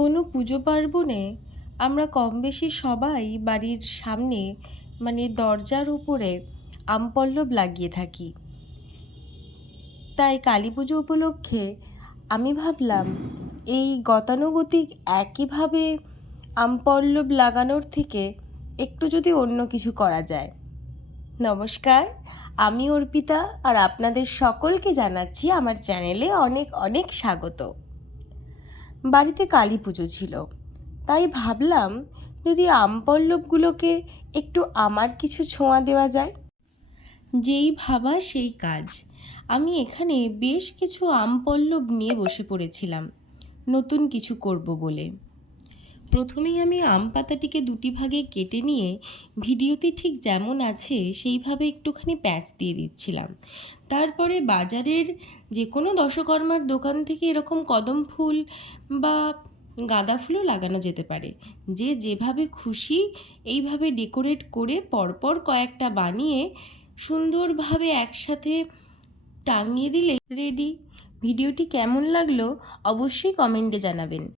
কোনো পুজো পার্বণে আমরা কম বেশি সবাই বাড়ির সামনে মানে দরজার উপরে আম পল্লব লাগিয়ে থাকি। তাই কালী পুজো উপলক্ষে আমি ভাবলাম, এই গতানুগতিক একইভাবে আম পল্লব লাগানোর থেকে একটু যদি অন্য কিছু করা যায়। নমস্কার, আমি অর্পিতা আর আপনাদের সকলকে জানাচ্ছি আমার চ্যানেলে অনেক অনেক স্বাগত। বাড়িতে কালী পুজো ছিল। তাই ভাবলাম যদি আম পল্লবগুলোকে একটু আমার কিছু ছোঁয়া দেওয়া যায়। যেই ভাবা সেই কাজ। আমি এখানে বেশ কিছু আম পল্লব নিয়ে বসে পড়েছিলাম। নতুন কিছু করব বলে। প্রথমেই আমি আম পাতাটিকে দুটি ভাগে কেটে নিয়ে ভিডিওতে ঠিক যেমন আছে সেইভাবে একটুখানি প্যাচ দিয়ে দিচ্ছিলাম। তারপরে বাজারের যে কোনো দশকর্মার দোকান থেকে এরকম কদম ফুল বা গাঁদা ফুলও লাগানো যেতে পারে। যে যেভাবে খুশি এইভাবে ডেকোরেট করে পরপর কয়েকটা বানিয়ে সুন্দরভাবে একসাথে টাঙিয়ে দিলে রেডি। ভিডিওটি কেমন লাগল অবশ্যই কমেন্টে জানাবেন।